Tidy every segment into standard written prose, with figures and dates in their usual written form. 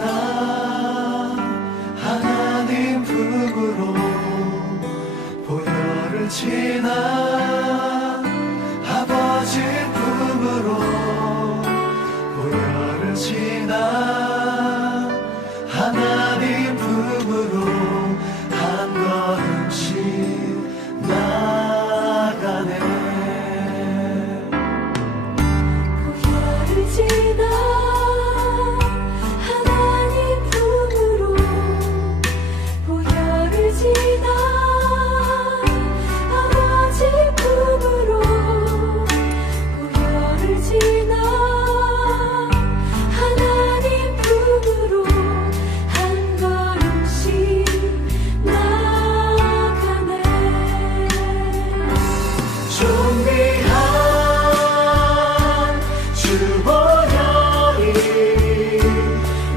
지나 하나님 품으로 보혈을 지나 아버지 품으로 보혈을 지나 하나님 품으로 한 걸음씩 나가네. 보혈을 지나 하나님 품으로 보혈을 지나 아버지 품으로 보혈을 지나 하나님 품으로 한 걸음씩 나가네. 존귀한 주 보혈이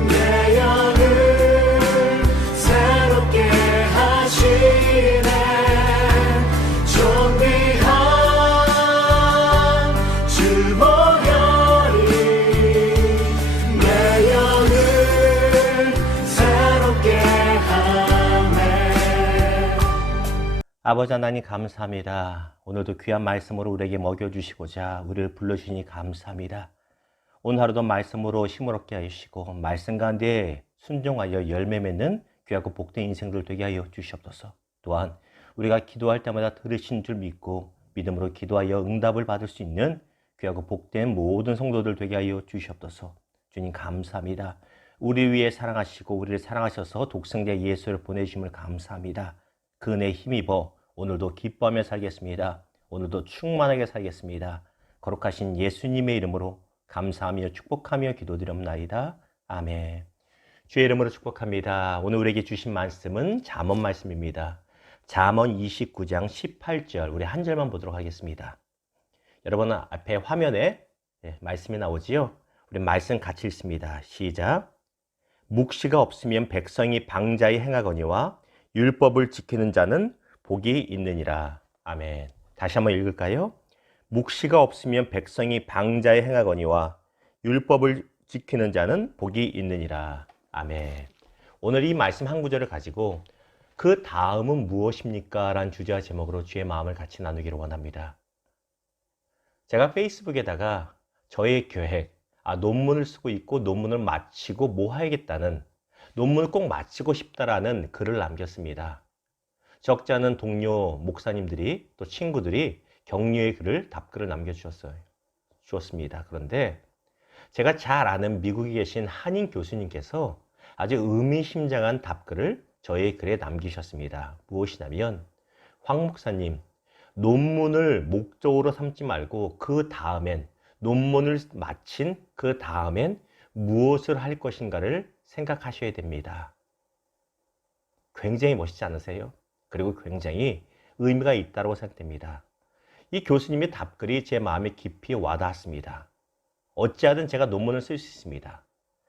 내 영을 새롭게 하시네. 존귀한 주 보혈이 내 영을 새롭게 하네. 아버지 하나님 감사합니다. 오늘도 귀한 말씀으로 우리에게 먹여주시고자 우리를 불러주시니 감사합니다. 오늘 하루도 말씀으로 힘을 얻게 하시고 말씀 가운데 순종하여 열매 맺는 귀하고 복된 인생들 되게 하여 주시옵소서. 또한 우리가 기도할 때마다 들으신 줄 믿고 믿음으로 기도하여 응답을 받을 수 있는 귀하고 복된 모든 성도들 되게 하여 주시옵소서. 주님 감사합니다. 우리 위해 사랑하시고 우리를 사랑하셔서 독생자 예수를 보내주심을 감사합니다. 그 은혜에 힘입어 오늘도 기뻐하며 살겠습니다. 오늘도 충만하게 살겠습니다. 거룩하신 예수님의 이름으로 감사하며 축복하며 기도드립나이다. 아멘. 주의 이름으로 축복합니다. 오늘 우리에게 주신 말씀은 잠언 말씀입니다. 잠언 29장 18절 우리 한 절만 보도록 하겠습니다. 여러분 앞에 화면에 말씀이 나오지요? 우리 말씀 같이 읽습니다. 시작. 묵시가 없으면 백성이 방자히 행하거니와 율법을 지키는 자는 복이 있느니라. 아멘. 다시 한번 읽을까요? 묵시가 없으면 백성이 방자히 행하거니와 율법을 지키는 자는 복이 있느니라. 아멘. 오늘 이 말씀 한 구절을 가지고 그 다음은 무엇입니까? 라는 주제와 제목으로 주의 마음을 같이 나누기를 원합니다. 제가 페이스북에다가 저의 계획, 논문을 쓰고 있고 논문을 마치고 뭐 해야겠다는, 논문을 꼭 마치고 싶다라는 글을 남겼습니다. 적지 않은 동료 목사님들이 또 친구들이 격려의 글을 답글을 남겨주었습니다. 그런데 제가 잘 아는 미국에 계신 한인 교수님께서 아주 의미심장한 답글을 저의 글에 남기셨습니다. 무엇이냐면, 황 목사님, 논문을 목적으로 삼지 말고 그 다음엔, 논문을 마친 그 다음엔 무엇을 할 것인가를 생각하셔야 됩니다. 굉장히 멋있지 않으세요? 그리고 굉장히 의미가 있다고 생각됩니다. 이 교수님의 답글이 제 마음에 깊이 와닿았습니다. 어찌하든 제가 논문을 쓸 수 있습니다.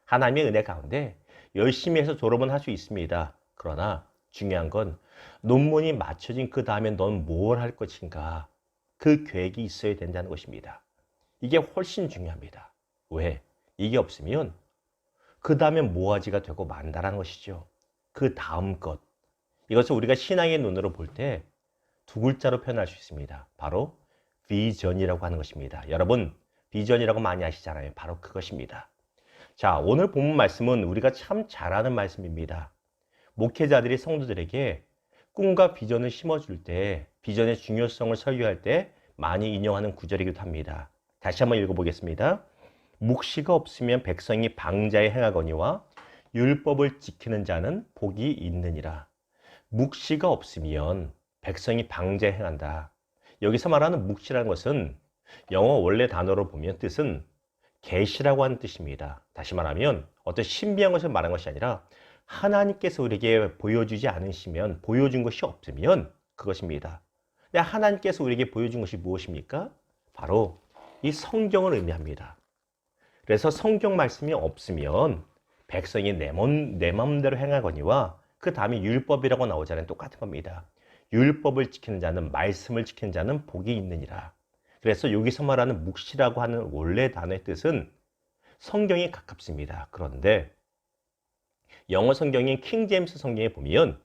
하나님의 은혜 가운데 열심히 해서 졸업은 할 수 있습니다. 그러나 중요한 건 논문이 맞춰진 그 다음에 넌 뭘 할 것인가, 그 계획이 있어야 된다는 것입니다. 이게 훨씬 중요합니다. 왜? 이게 없으면 그 다음에 뭐하지가 되고 만다라는 것이죠. 그 다음 것. 이것을 우리가 신앙의 눈으로 볼 때 두 글자로 표현할 수 있습니다. 바로 비전이라고 하는 것입니다. 여러분, 비전이라고 많이 아시잖아요. 바로 그것입니다. 자, 오늘 본문 말씀은 우리가 참 잘 아는 말씀입니다. 목회자들이 성도들에게 꿈과 비전을 심어줄 때, 비전의 중요성을 설교할 때 많이 인용하는 구절이기도 합니다. 다시 한번 읽어보겠습니다. 묵시가 없으면 백성이 방자에 행하거니와 율법을 지키는 자는 복이 있느니라. 묵시가 없으면 백성이 방자에 행한다. 여기서 말하는 묵시라는 것은 영어 원래 단어로 보면 뜻은 계시라고 하는 뜻입니다. 다시 말하면 어떤 신비한 것을 말한 것이 아니라 하나님께서 우리에게 보여주지 않으시면, 보여준 것이 없으면 그것입니다. 근데 하나님께서 우리에게 보여준 것이 무엇입니까? 바로 이 성경을 의미합니다. 그래서 성경 말씀이 없으면 백성이 내 마음대로 행하거니와 그 다음에 율법이라고 나오잖아요. 똑같은 겁니다. 율법을 지키는 자는, 말씀을 지키는 자는 복이 있느니라. 그래서 여기서 말하는 묵시라고 하는 원래 단어의 뜻은 성경이 가깝습니다. 그런데 영어 성경인 킹 제임스 성경에 보면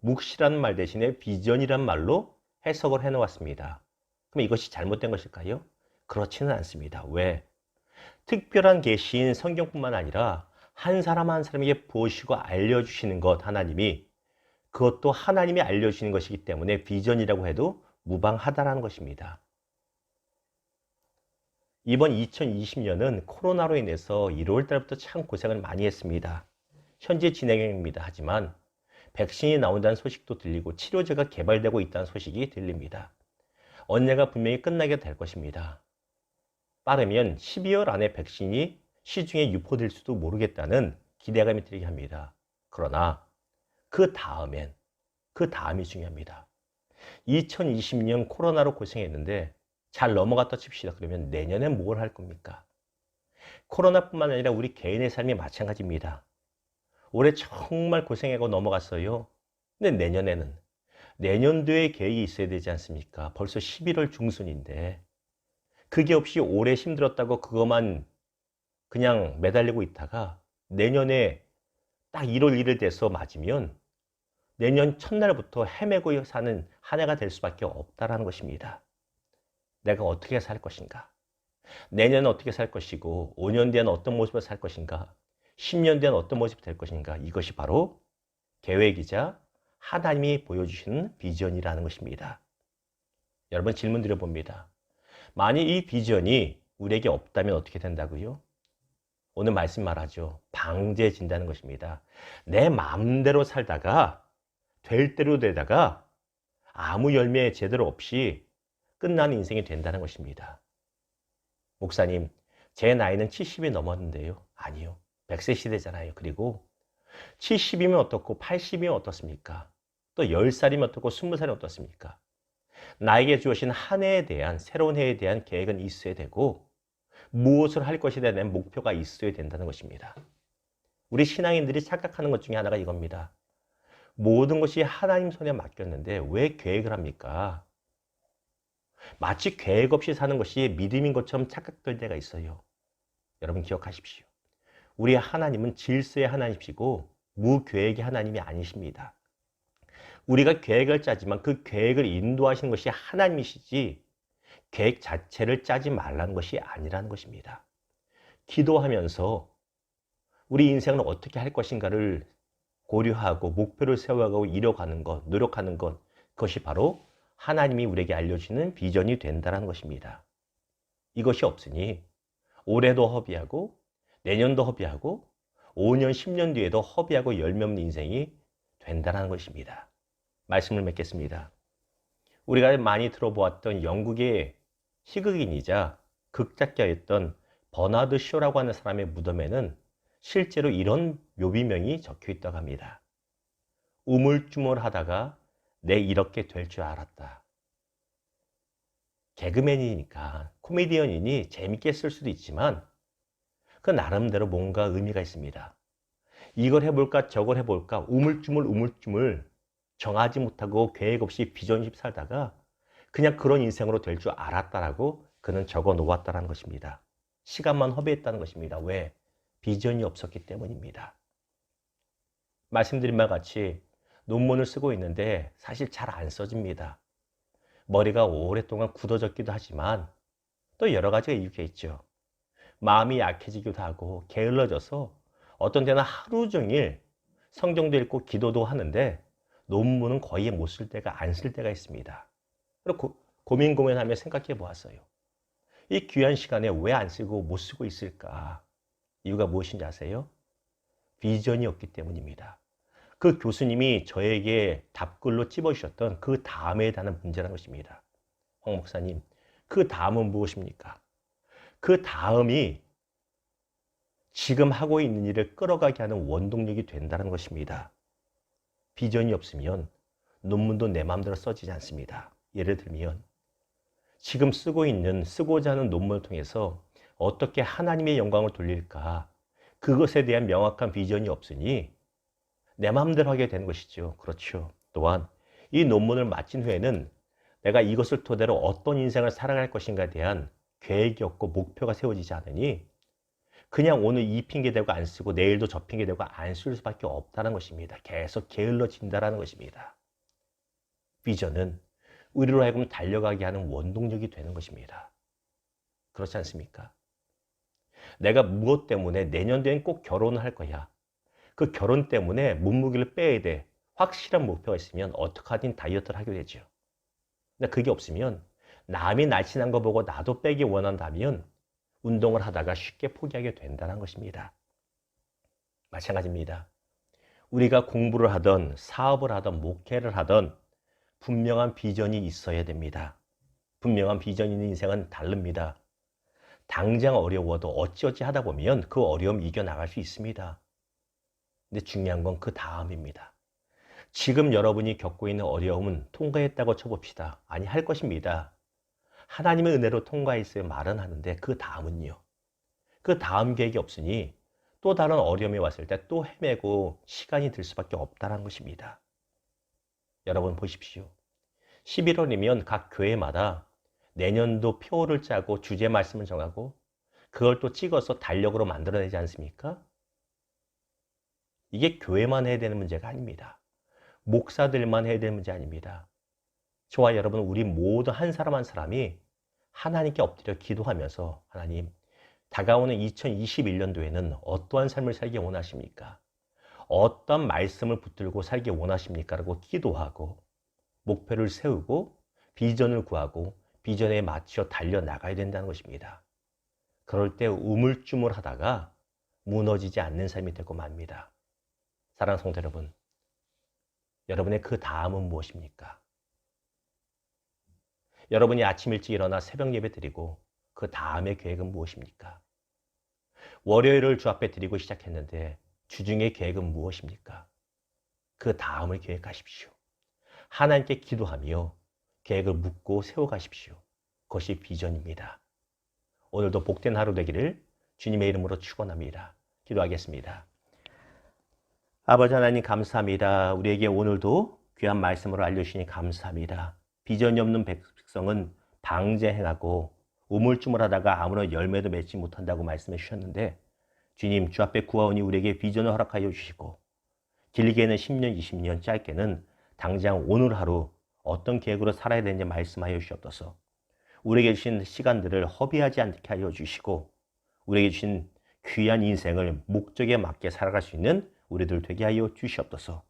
묵시라는 말 대신에 비전이란 말로 해석을 해놓았습니다. 그럼 이것이 잘못된 것일까요? 그렇지는 않습니다. 왜? 특별한 계시인 성경뿐만 아니라 한 사람 한 사람에게 보시고 알려주시는 것, 하나님이, 그것도 하나님이 알려주시는 것이기 때문에 비전이라고 해도 무방하다라는 것입니다. 이번 2020년은 코로나로 인해서 1월 달부터 참 고생을 많이 했습니다. 현재 진행형입니다. 하지만 백신이 나온다는 소식도 들리고 치료제가 개발되고 있다는 소식이 들립니다. 언젠가 분명히 끝나게 될 것입니다. 빠르면 12월 안에 백신이 시중에 유포될 수도 모르겠다는 기대감이 들게 합니다. 그러나 그 다음이 중요합니다. 2020년 코로나로 고생했는데 잘 넘어갔다 칩시다. 그러면 내년엔 뭘 할 겁니까? 코로나뿐만 아니라 우리 개인의 삶이 마찬가지입니다. 올해 정말 고생하고 넘어갔어요. 근데 내년도에 계획이 있어야 되지 않습니까? 벌써 11월 중순인데 그게 없이 올해 힘들었다고 그것만 그냥 매달리고 있다가 내년에 딱 1월 1일 돼서 맞으면 내년 첫날부터 헤매고 사는 한 해가 될 수밖에 없다라는 것입니다. 내가 어떻게 살 것인가? 내년은 어떻게 살 것이고 5년 뒤에는 어떤 모습을 살 것인가? 10년 뒤에는 어떤 모습이 될 것인가? 이것이 바로 계획이자 하나님이 보여주시는 비전이라는 것입니다. 여러분 질문 드려봅니다. 만약 이 비전이 우리에게 없다면 어떻게 된다고요? 오늘 말씀 말하죠. 방제해진다는 것입니다. 내 마음대로 살다가 될 대로 되다가 아무 열매 제대로 없이 끝나는 인생이 된다는 것입니다. 목사님, 제 나이는 70이 넘었는데요. 아니요. 100세 시대잖아요. 그리고 70이면 어떻고 80이면 어떻습니까? 또 10살이면 어떻고 20살이면 어떻습니까? 나에게 주어진 한 해에 대한, 새로운 해에 대한 계획은 있어야 되고 무엇을 할 것에 대한 목표가 있어야 된다는 것입니다. 우리 신앙인들이 착각하는 것 중에 하나가 이겁니다. 모든 것이 하나님 손에 맡겼는데 왜 계획을 합니까? 마치 계획 없이 사는 것이 믿음인 것처럼 착각될 때가 있어요. 여러분 기억하십시오. 우리 하나님은 질서의 하나님이시고 무계획의 하나님이 아니십니다. 우리가 계획을 짜지만 그 계획을 인도하시는 것이 하나님이시지 계획 자체를 짜지 말라는 것이 아니라는 것입니다. 기도하면서 우리 인생을 어떻게 할 것인가를 고려하고 목표를 세워가고 이뤄가는 것, 노력하는 것, 그것이 바로 하나님이 우리에게 알려주는 비전이 된다는 것입니다. 이것이 없으니 올해도 허비하고 내년도 허비하고 5년, 10년 뒤에도 허비하고 열매 없는 인생이 된다는 것입니다. 말씀을 맺겠습니다. 우리가 많이 들어보았던 영국의 희극인이자 극작가였던 버나드 쇼라고 하는 사람의 무덤에는 실제로 이런 묘비명이 적혀 있다고 합니다. 우물쭈물하다가 내 이렇게 될 줄 알았다. 개그맨이니까 코미디언이니 재밌게 쓸 수도 있지만 그 나름대로 뭔가 의미가 있습니다. 이걸 해볼까 저걸 해볼까 우물쭈물 정하지 못하고 계획 없이 비전 없이 살다가 그냥 그런 인생으로 될 줄 알았다라고 그는 적어 놓았다는 것입니다. 시간만 허비했다는 것입니다. 왜? 비전이 없었기 때문입니다. 말씀드린 바와 같이 논문을 쓰고 있는데 사실 잘 안 써집니다. 머리가 오랫동안 굳어졌기도 하지만 또 여러 가지가 이유가 있죠. 마음이 약해지기도 하고 게을러져서 어떤 때는 하루 종일 성경도 읽고 기도도 하는데 논문은 거의 못 쓸 때가 안 쓸 때가 있습니다. 그리고 고민하며 생각해 보았어요. 이 귀한 시간에 왜 안 쓰고 못 쓰고 있을까? 이유가 무엇인지 아세요? 비전이 없기 때문입니다. 그 교수님이 저에게 답글로 찝어주셨던 그 다음에 대한 문제라는 것입니다. 황 목사님, 그 다음은 무엇입니까? 그 다음이 지금 하고 있는 일을 끌어가게 하는 원동력이 된다는 것입니다. 비전이 없으면 논문도 내 마음대로 써지지 않습니다. 예를 들면 지금 쓰고자 하는 논문을 통해서 어떻게 하나님의 영광을 돌릴까? 그것에 대한 명확한 비전이 없으니 내 마음대로 하게 되는 것이죠. 그렇죠. 또한 이 논문을 마친 후에는 내가 이것을 토대로 어떤 인생을 살아갈 것인가에 대한 계획이 없고 목표가 세워지지 않으니 그냥 오늘 이 핑계 대고 안 쓰고 내일도 저 핑계 대고 안 쓸 수밖에 없다는 것입니다. 계속 게을러진다는 것입니다. 비전은 우리로 하여금 달려가게 하는 원동력이 되는 것입니다. 그렇지 않습니까? 내가 무엇 때문에 내년도엔 꼭 결혼을 할 거야. 그 결혼 때문에 몸무게를 빼야 돼. 확실한 목표가 있으면 어떡하든 다이어트를 하게 되죠. 근데 그게 없으면 남이 날씬한 거 보고 나도 빼기 원한다면 운동을 하다가 쉽게 포기하게 된다는 것입니다. 마찬가지입니다. 우리가 공부를 하든 사업을 하든 목회를 하든 분명한 비전이 있어야 됩니다. 분명한 비전이 있는 인생은 다릅니다. 당장 어려워도 어찌어찌 하다 보면 그 어려움 이겨나갈 수 있습니다. 근데 중요한 건 그 다음입니다. 지금 여러분이 겪고 있는 어려움은 통과했다고 쳐봅시다. 아니, 할 것입니다. 하나님의 은혜로 통과했어요 말은 하는데 그 다음은요. 그 다음 계획이 없으니 또 다른 어려움이 왔을 때 또 헤매고 시간이 들 수밖에 없다는 것입니다. 여러분 보십시오. 11월이면 각 교회마다 내년도 표를 짜고 주제 말씀을 정하고 그걸 또 찍어서 달력으로 만들어내지 않습니까? 이게 교회만 해야 되는 문제가 아닙니다. 목사들만 해야 되는 문제 아닙니다. 저와 여러분, 우리 모두 한 사람 한 사람이 하나님께 엎드려 기도하면서 하나님, 다가오는 2021년도에는 어떠한 삶을 살기 원하십니까? 어떤 말씀을 붙들고 살기 원하십니까? 라고 기도하고 목표를 세우고 비전을 구하고 비전에 맞춰 달려나가야 된다는 것입니다. 그럴 때 우물쭈물하다가 무너지지 않는 삶이 되고 맙니다. 사랑하는 성도 여러분, 여러분의 그 다음은 무엇입니까? 여러분이 아침 일찍 일어나 새벽 예배 드리고 그 다음의 계획은 무엇입니까? 월요일을 주 앞에 드리고 시작했는데 주중의 계획은 무엇입니까? 그 다음을 계획하십시오. 하나님께 기도하며 계획을 묻고 세워가십시오. 그것이 비전입니다. 오늘도 복된 하루 되기를 주님의 이름으로 축원합니다. 기도하겠습니다. 아버지 하나님 감사합니다. 우리에게 오늘도 귀한 말씀으로 알려주시니 감사합니다. 비전이 없는 백성은 방제행하고 우물쭈물하다가 아무런 열매도 맺지 못한다고 말씀해 주셨는데 주님, 주 앞에 구하오니 우리에게 비전을 허락하여 주시고 길게는 10년, 20년, 짧게는 당장 오늘 하루 어떤 계획으로 살아야 되는지 말씀하여 주시옵소서. 우리에게 주신 시간들을 허비하지 않게 하여 주시고 우리에게 주신 귀한 인생을 목적에 맞게 살아갈 수 있는 우리들 되게 하여 주시옵소서.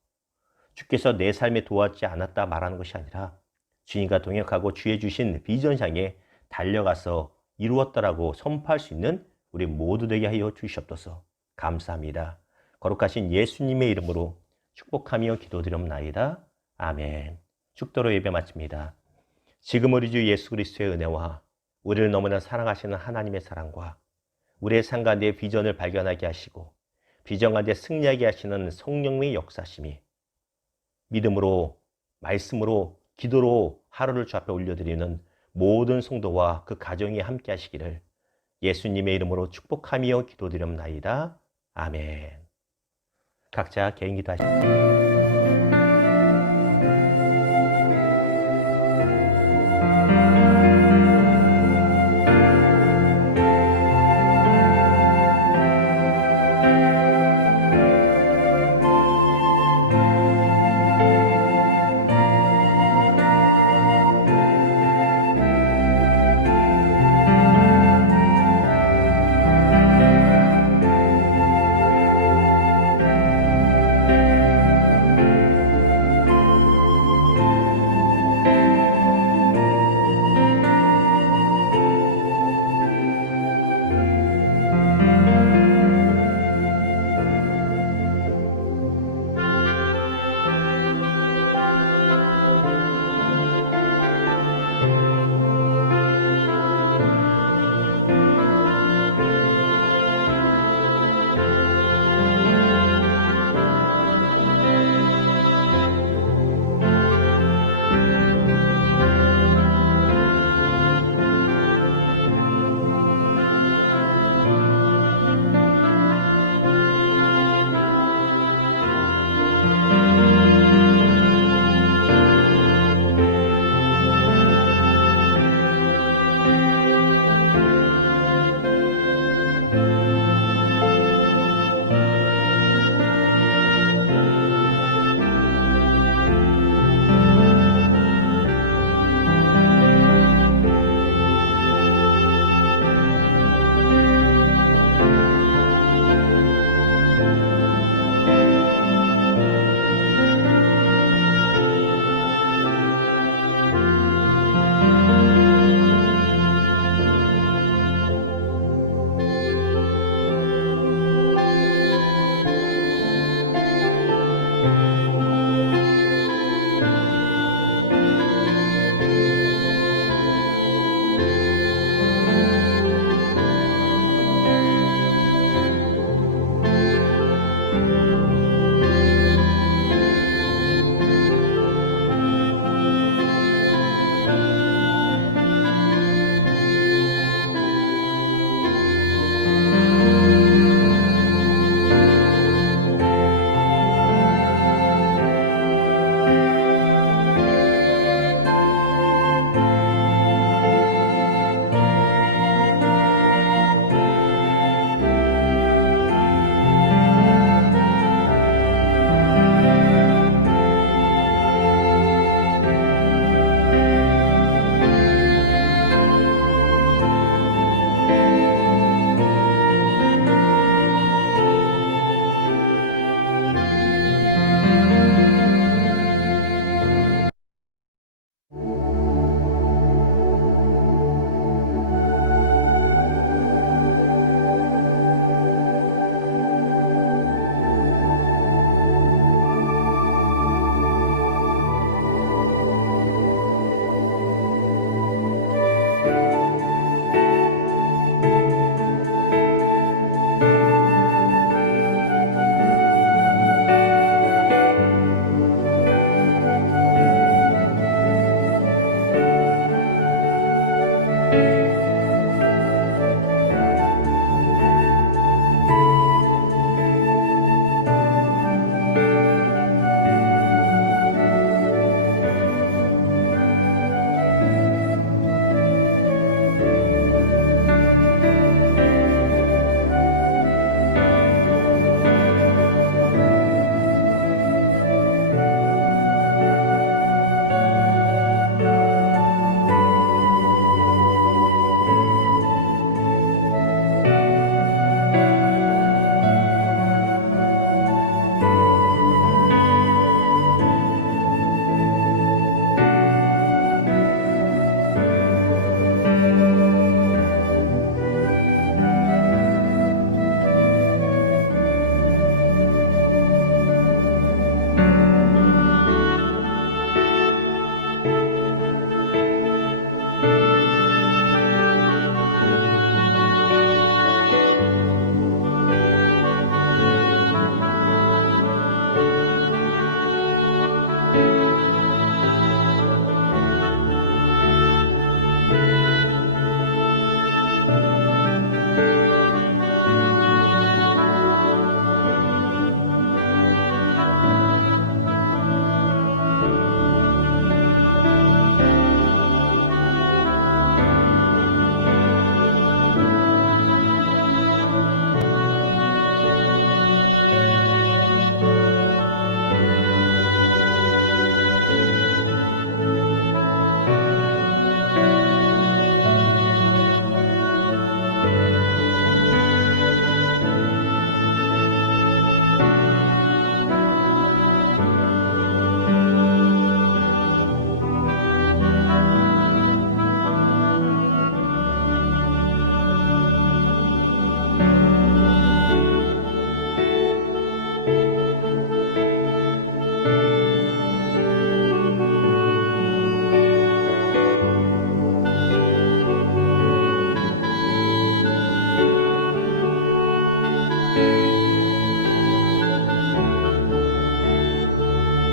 주께서 내 삶에 도왔지 않았다 말하는 것이 아니라 주님과 동역하고 주의 주신 비전 향해 달려가서 이루었다라고 선포할 수 있는 우리 모두 되게 하여 주시옵소서. 감사합니다. 거룩하신 예수님의 이름으로 축복하며 기도드렸나이다. 아멘. 축도로 예배 마칩니다. 지금 우리 주 예수 그리스도의 은혜와 우리를 너무나 사랑하시는 하나님의 사랑과 우리의 삶 가운데 비전을 발견하게 하시고 비전 가운데 승리하게 하시는 성령의 역사심이 믿음으로, 말씀으로, 기도로 하루를 주 앞에 올려드리는 모든 성도와 그 가정이 함께 하시기를 예수님의 이름으로 축복하며 기도드렸나이다. 아멘. 각자 개인 기도하십시오.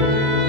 아멘.